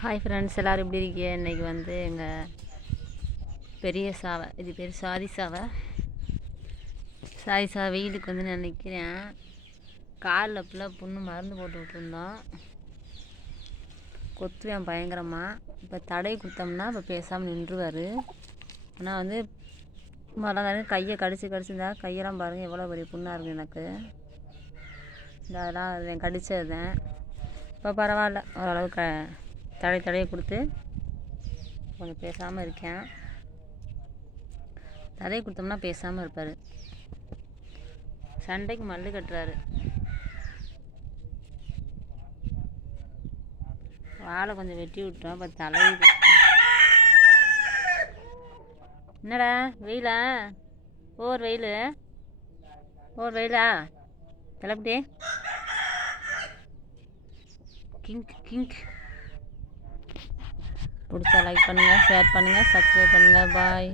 Hi friends, எல்லோரும் எப்படி இருக்கீங்க? இன்றைக்கி வந்து எங்கள் பெரிய சாவை, இது பேர் சாதி சாவை. வெயிலுக்கு வந்து நான் நிற்கிறேன். காலில் ஃபுல்லாக புண்ணு மருந்து போட்டு விட்டுருந்தோம். கொத்துவேன் பயங்கரமாக. இப்போ தடை கொடுத்தோம்னா இப்போ பேசாமல் நின்றுவார். ஆனால் வந்து மழை கையை கடிச்சிருந்தா கையெல்லாம் பாருங்கள் எவ்வளோ பெரிய புண்ணாக இருக்குது எனக்கு. இந்த அதெல்லாம் கடித்தது தான். இப்போ பரவாயில்ல, ஓரளவுக்கு தடையை கொடுத்து கொஞ்சம் பேசாமல் இருக்கேன். தடையை கொடுத்தோம்னா பேசாமல் இருப்பார். சண்டைக்கு மல்லு கட்டுறாரு. வாழை கொஞ்சம் வெட்டி விட்டோம். இப்போ தலையுது. என்னடா வெயிலா? ஓவர் வெயிலா கிளப்பிட்டே. கிங்க் பிடிச்சா லைக் பண்ணுங்கள், ஷேர் பண்ணுங்கள், சப்ஸ்கிரைப் பண்ணுங்கள். பாய்.